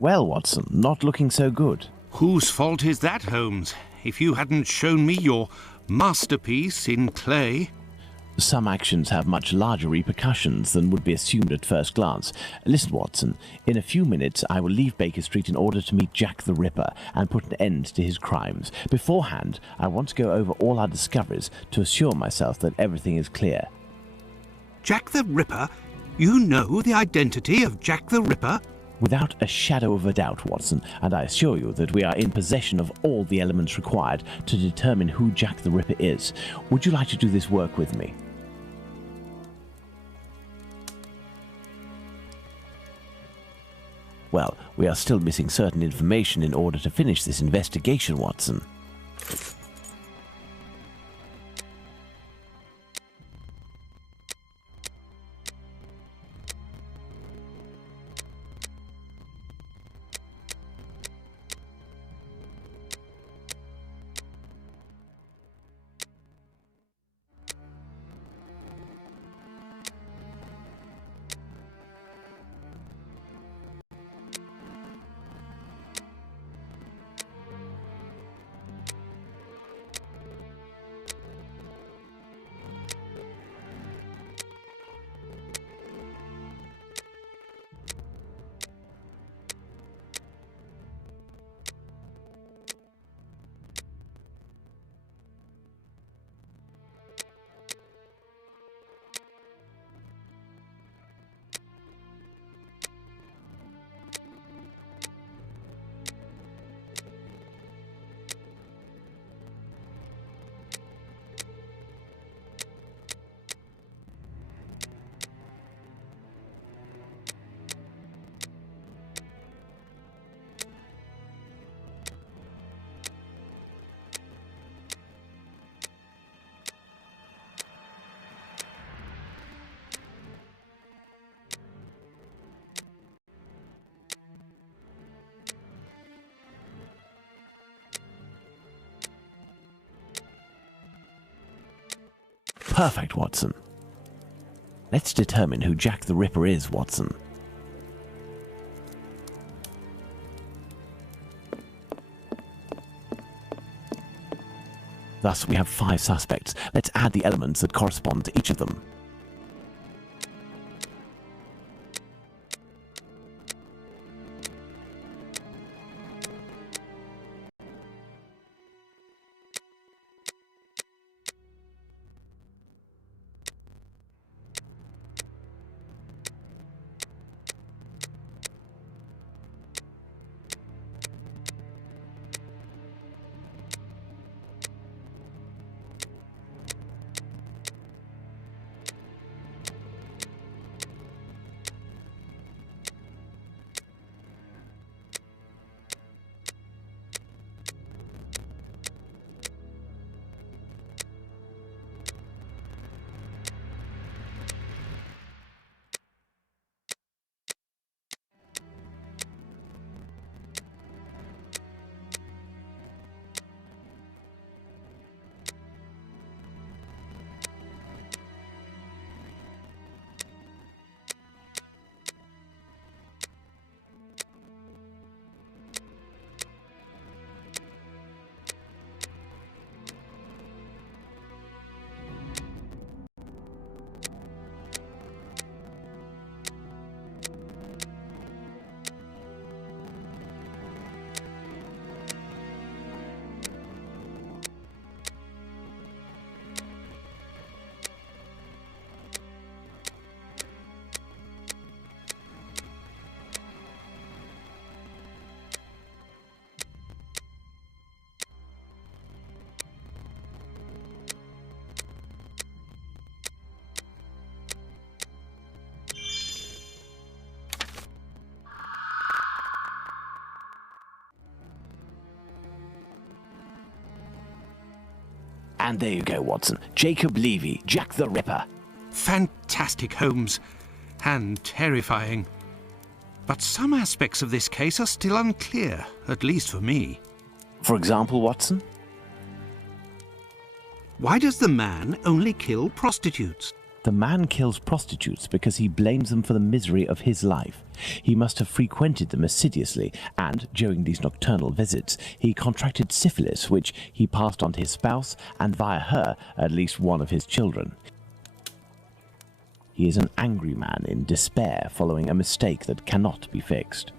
Well, Watson, not looking so good. Whose fault is that, Holmes? If you hadn't shown me your masterpiece in clay. Some actions have much larger repercussions than would be assumed at first glance. Listen, Watson, in a few minutes I will leave Baker Street in order to meet Jack the Ripper and put an end to his crimes. Beforehand, I want to go over all our discoveries to assure myself that everything is clear. Jack the Ripper? You know the identity of Jack the Ripper? Without a shadow of a doubt, Watson, and I assure you that we are in possession of all the elements required to determine who Jack the Ripper is. Would you like to do this work with me? Well, we are still missing certain information in order to finish this investigation, Watson. Perfect, Watson. Let's determine who Jack the Ripper is, Watson. Thus, we have 5 suspects. Let's add the elements that correspond to each of them. And there you go, Watson. Jacob Levy, Jack the Ripper. Fantastic, Holmes. And terrifying. But some aspects of this case are still unclear, at least for me. For example, Watson? Why does the man only kill prostitutes? The man kills prostitutes because he blames them for the misery of his life. He must have frequented them assiduously, and during these nocturnal visits, he contracted syphilis, which he passed on to his spouse, and via her, at least one of his children. He is an angry man in despair following a mistake that cannot be fixed.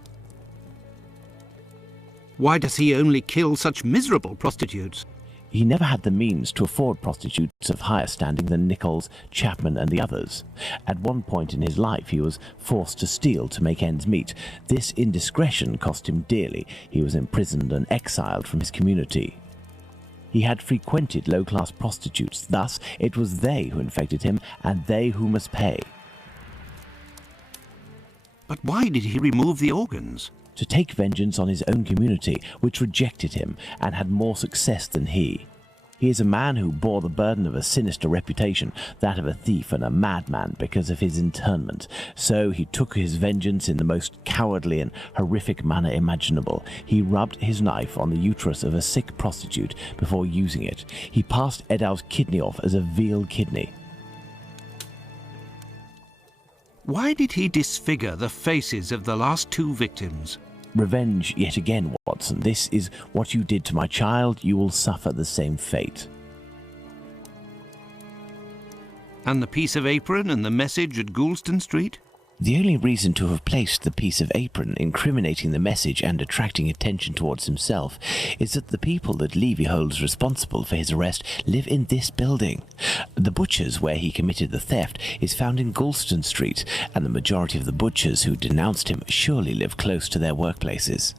Why does he only kill such miserable prostitutes? He never had the means to afford prostitutes of higher standing than Nichols, Chapman and the others. At one point in his life he was forced to steal to make ends meet. This indiscretion cost him dearly. He was imprisoned and exiled from his community. He had frequented low-class prostitutes, thus it was they who infected him and they who must pay. But why did he remove the organs? To take vengeance on his own community, which rejected him and had more success than he. He is a man who bore the burden of a sinister reputation, that of a thief and a madman, because of his internment. So he took his vengeance in the most cowardly and horrific manner imaginable. He rubbed his knife on the uterus of a sick prostitute before using it. He passed Edow's kidney off as a veal kidney. Why did he disfigure the faces of the last two victims? Revenge yet again, Watson. This is what you did to my child. You will suffer the same fate. And the piece of apron and the message at Goulston Street? The only reason to have placed the piece of apron incriminating the message and attracting attention towards himself is that the people that Levy holds responsible for his arrest live in this building. The butcher's where he committed the theft is found in Goulston Street, and the majority of the butchers who denounced him surely live close to their workplaces.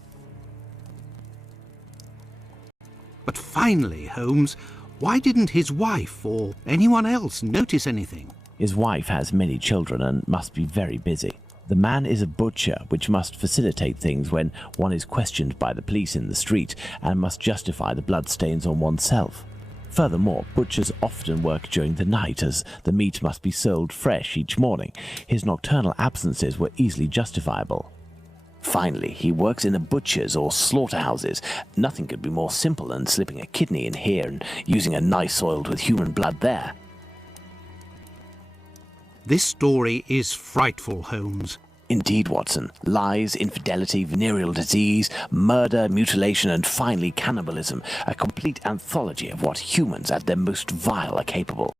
But finally, Holmes, why didn't his wife or anyone else notice anything? His wife has many children and must be very busy. The man is a butcher, which must facilitate things when one is questioned by the police in the street and must justify the bloodstains on oneself. Furthermore, butchers often work during the night as the meat must be sold fresh each morning. His nocturnal absences were easily justifiable. Finally, he works in the butchers or slaughterhouses. Nothing could be more simple than slipping a kidney in here and using a knife soiled with human blood there. This story is frightful, Holmes. Indeed, Watson. Lies, infidelity, venereal disease, murder, mutilation, and finally cannibalism. A complete anthology of what humans at their most vile are capable.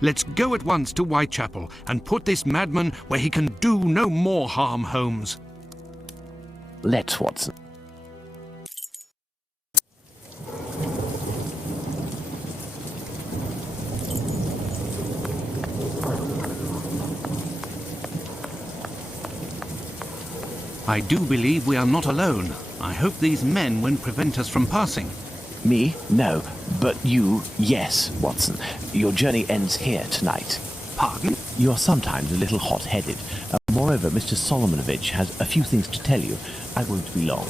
Let's go at once to Whitechapel and put this madman where he can do no more harm, Holmes. Let's, Watson. I do believe we are not alone. I hope these men won't prevent us from passing. Me? No. But you, yes, Watson. Your journey ends here tonight. Pardon? You are sometimes a little hot-headed. Moreover, Mr. Solomonovich has a few things to tell you. I won't be long.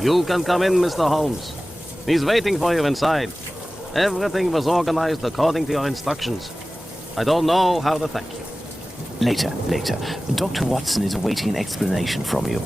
You can come in, Mr. Holmes. He's waiting for you inside. Everything was organized according to your instructions. I don't know how to thank you. Later. Dr. Watson is awaiting an explanation from you.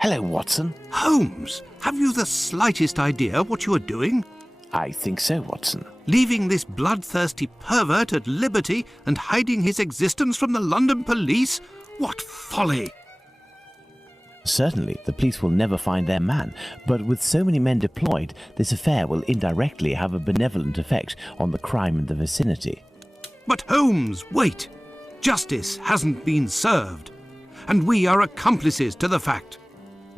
Hello, Watson. Holmes, have you the slightest idea what you are doing? I think so, Watson. Leaving this bloodthirsty pervert at liberty and hiding his existence from the London police? What folly! Certainly, the police will never find their man, but with so many men deployed, this affair will indirectly have a benevolent effect on the crime in the vicinity. But Holmes, wait! Justice hasn't been served, and we are accomplices to the fact.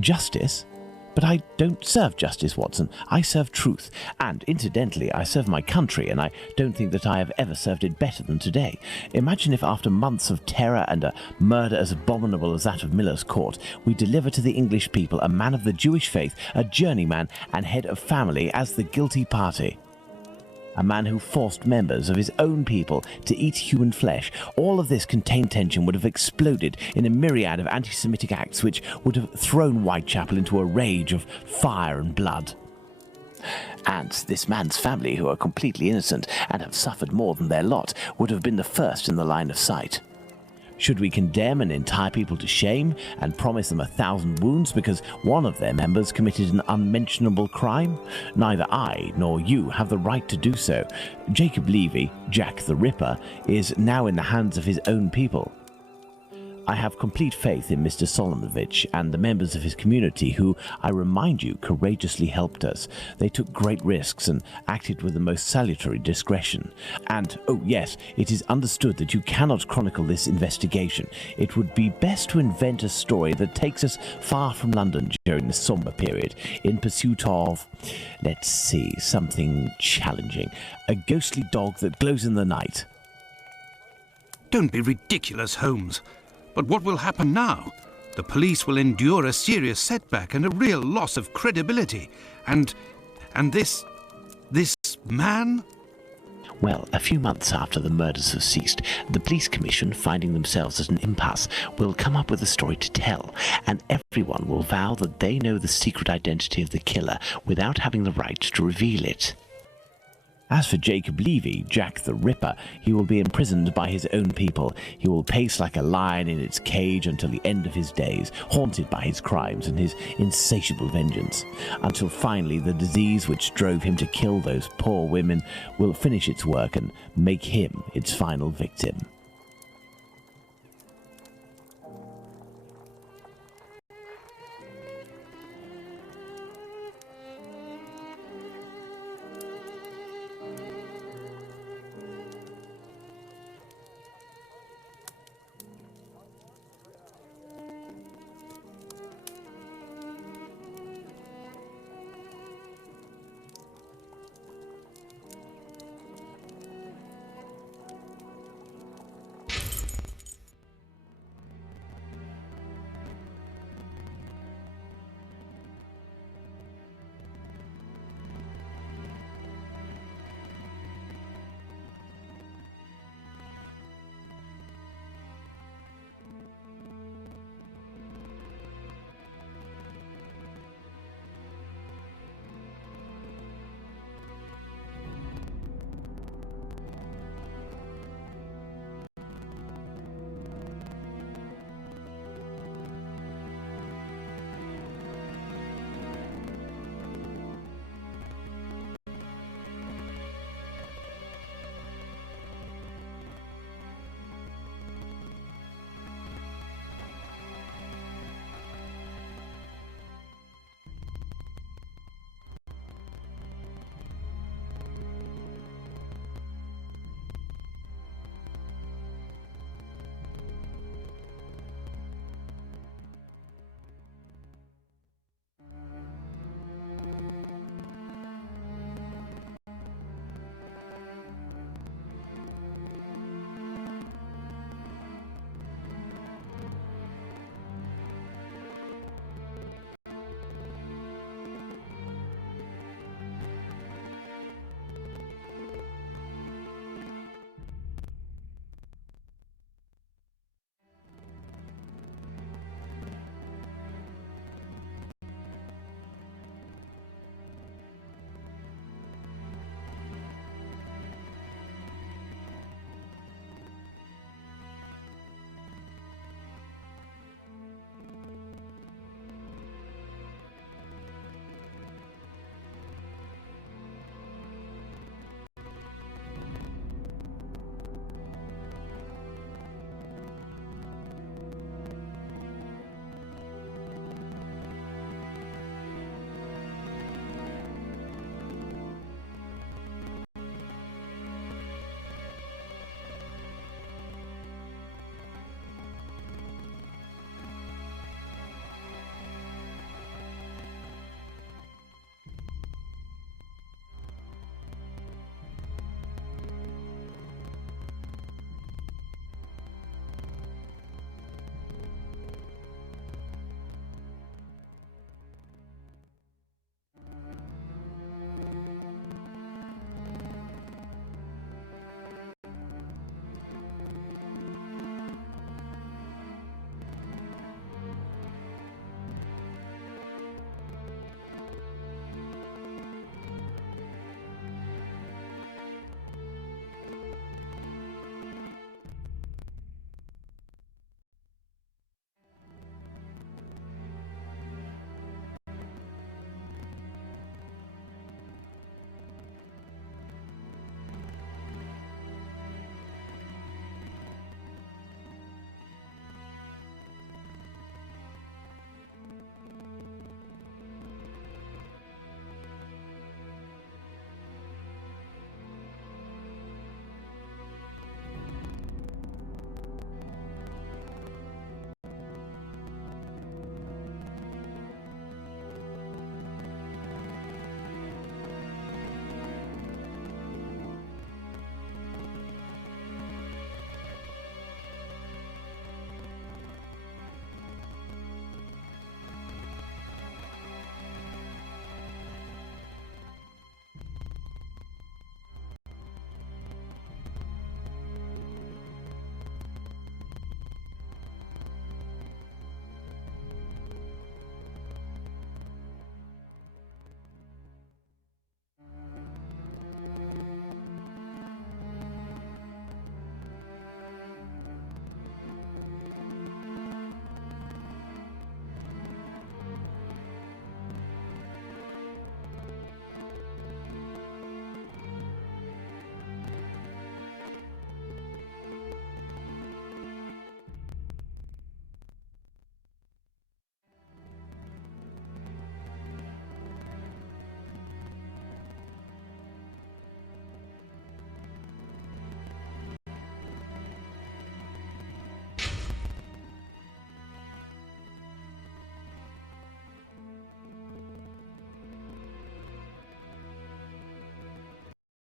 Justice? But I don't serve justice, Watson. I serve truth. And, incidentally, I serve my country, and I don't think that I have ever served it better than today. Imagine if after months of terror and a murder as abominable as that of Miller's Court, we deliver to the English people a man of the Jewish faith, a journeyman and head of family as the guilty party. A man who forced members of his own people to eat human flesh. All of this contained tension would have exploded in a myriad of anti-Semitic acts which would have thrown Whitechapel into a rage of fire and blood. And this man's family, who are completely innocent and have suffered more than their lot, would have been the first in the line of sight. Should we condemn an entire people to shame and promise them 1,000 wounds because one of their members committed an unmentionable crime? Neither I nor you have the right to do so. Jacob Levy, Jack the Ripper, is now in the hands of his own people. I have complete faith in Mr. Solomovich and the members of his community who, I remind you, courageously helped us. They took great risks and acted with the most salutary discretion. And, oh yes, it is understood that you cannot chronicle this investigation. It would be best to invent a story that takes us far from London during the somber period, in pursuit of, let's see, something challenging. A ghostly dog that glows in the night. Don't be ridiculous, Holmes. But what will happen now? The police will endure a serious setback and a real loss of credibility. And this man? Well, a few months after the murders have ceased, the police commission, finding themselves at an impasse, will come up with a story to tell, and everyone will vow that they know the secret identity of the killer without having the right to reveal it. As for Jacob Levy, Jack the Ripper, he will be imprisoned by his own people. He will pace like a lion in its cage until the end of his days, haunted by his crimes and his insatiable vengeance, until finally the disease which drove him to kill those poor women will finish its work and make him its final victim.